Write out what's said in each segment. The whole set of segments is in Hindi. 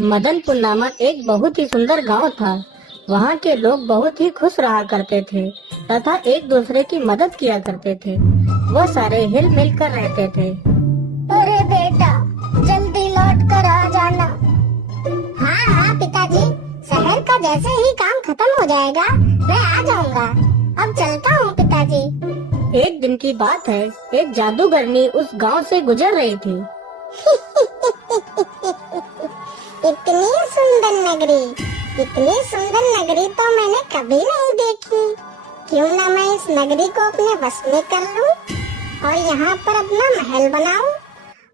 मदनपुर नामक एक बहुत ही सुंदर गांव था। वहां के लोग बहुत ही खुश रहा करते थे तथा एक दूसरे की मदद किया करते थे। वह सारे हिल मिल कर रहते थे। अरे बेटा, जल्दी लौट कर आ जाना। हाँ हाँ पिताजी, शहर का जैसे ही काम खत्म हो जाएगा मैं आ जाऊंगा। अब चलता हूँ पिताजी। एक दिन की बात है, एक जादूगरनी उस गांव से गुजर रही थी। इतनी सुंदर नगरी, इतनी सुंदर नगरी तो मैंने कभी नहीं देखी। क्यों ना मैं इस नगरी को अपने बस में कर लूं और यहाँ पर अपना महल बनाऊं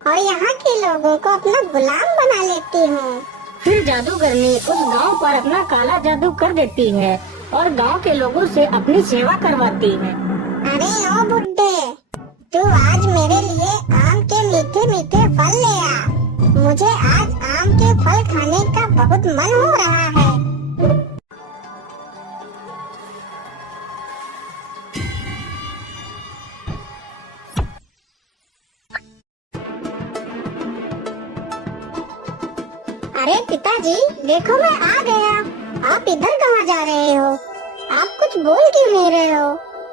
और यहाँ के लोगों को अपना गुलाम बना लेती हूँ। फिर जादूगरनी उस गांव पर अपना काला जादू कर देती है और गांव के लोगों से अपनी सेवा करवाती है। अरे ओ बुड्ढे, तू आज मेरे लिए आम के मीठे मीठे फल ले आ। मुझे आज आम के फल खाने का बहुत मन हो रहा है। अरे पिताजी, देखो मैं आ गया। आप इधर कहाँ जा रहे हो? आप कुछ बोल क्यों नहीं रहे हो?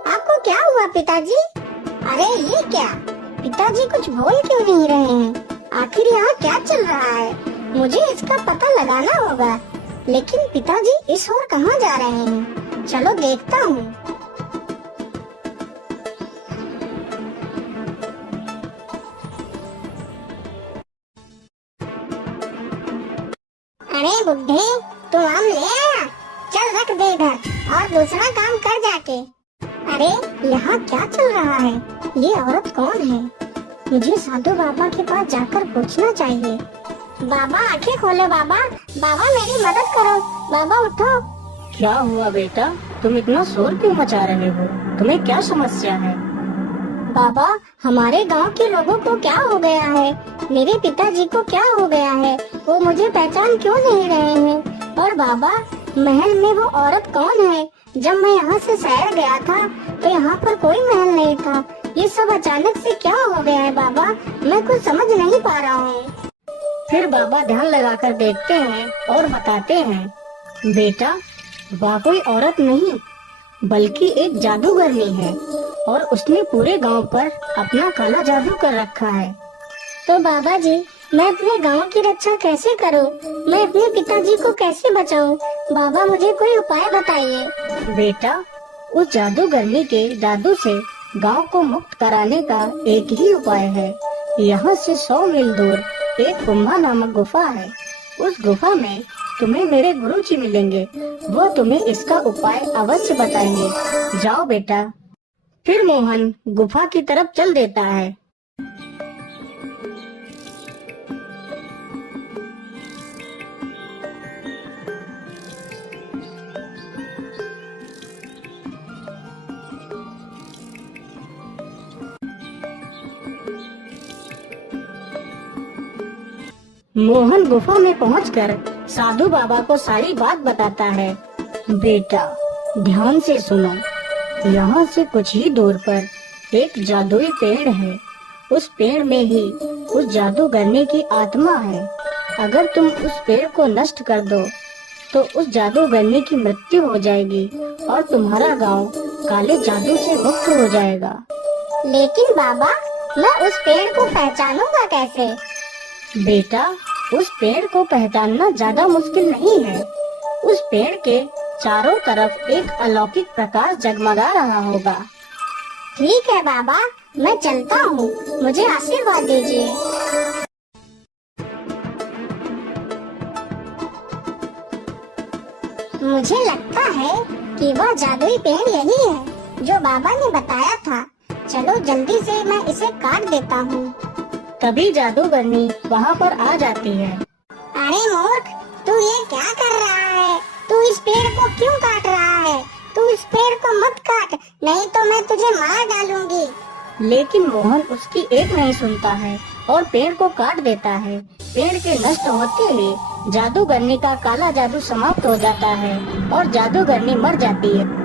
आपको क्या हुआ पिताजी? अरे ये क्या, पिताजी कुछ बोल क्यों नहीं रहे हैं? आखिर यहाँ क्या चल रहा है? मुझे इसका पता लगाना होगा। लेकिन पिताजी इस ओर कहाँ जा रहे हैं? चलो देखता हूँ। अरे बुड्ढे, तू आम ले आया? चल रख दे इधर और दूसरा काम कर जाके। अरे यहाँ क्या चल रहा है? ये औरत कौन है? मुझे साधु बाबा के पास जाकर पूछना चाहिए। बाबा आंखें खोलो बाबा, बाबा मेरी मदद करो, बाबा उठो। क्या हुआ बेटा, तुम इतना शोर क्यों मचा रहे हो? तुम्हें क्या समस्या है? बाबा, हमारे गांव के लोगों को क्या हो गया है? मेरे पिताजी को क्या हो गया है? वो मुझे पहचान क्यों नहीं रहे हैं? और बाबा, महल में वो औरत कौन है? जब मैं यहाँ से शहर गया था तो यहाँ पर कोई महल नहीं था। ये सब अचानक से क्या हो गया है बाबा? मैं कुछ समझ नहीं पा रहा हूँ। फिर बाबा ध्यान लगाकर देखते हैं और बताते हैं, बेटा वह कोई औरत नहीं बल्कि एक जादूगरनी है और उसने पूरे गांव पर अपना काला जादू कर रखा है। तो बाबा जी, मैं अपने गांव की रक्षा कैसे करूं? मैं अपने पिताजी को कैसे बचाऊं? बाबा मुझे कोई उपाय बताइए। बेटा, उस जादूगरनी के जादू से गांव को मुक्त कराने का एक ही उपाय है। यहाँ से 100 मील दूर एक कुंभा नामक गुफा है। उस गुफा में तुम्हें मेरे गुरुजी मिलेंगे। वो तुम्हें इसका उपाय अवश्य बताएंगे। जाओ बेटा। फिर मोहन गुफा की तरफ चल देता है। मोहन गुफा में पहुंचकर साधु बाबा को सारी बात बताता है। बेटा ध्यान से सुनो, यहाँ से कुछ ही दूर पर एक जादुई पेड़ है। उस पेड़ में ही उस जादूगरनी की आत्मा है। अगर तुम उस पेड़ को नष्ट कर दो तो उस जादूगरनी की मृत्यु हो जाएगी और तुम्हारा गांव काले जादू से मुक्त हो जाएगा। लेकिन बाबा, मैं उस पेड़ को पहचानूंगा कैसे? बेटा, उस पेड़ को पहचानना ज्यादा मुश्किल नहीं है। उस पेड़ के चारों तरफ एक अलौकिक प्रकाश जगमगा रहा होगा। ठीक है बाबा, मैं चलता हूँ। मुझे आशीर्वाद दीजिए। मुझे लगता है कि वह जादुई पेड़ यही है जो बाबा ने बताया था। चलो जल्दी से मैं इसे काट देता हूँ। तभी जादूगरनी वहाँ पर आ जाती है। अरे मूर्ख, तू ये क्या कर रहा है? तू इस पेड़ को क्यों काट रहा है? तू इस पेड़ को मत काट, नहीं तो मैं तुझे मार डालूंगी। लेकिन मोहन उसकी एक नहीं सुनता है और पेड़ को काट देता है। पेड़ के नष्ट होते ही जादूगरनी का काला जादू समाप्त हो जाता है और जादूगरनी मर जाती है।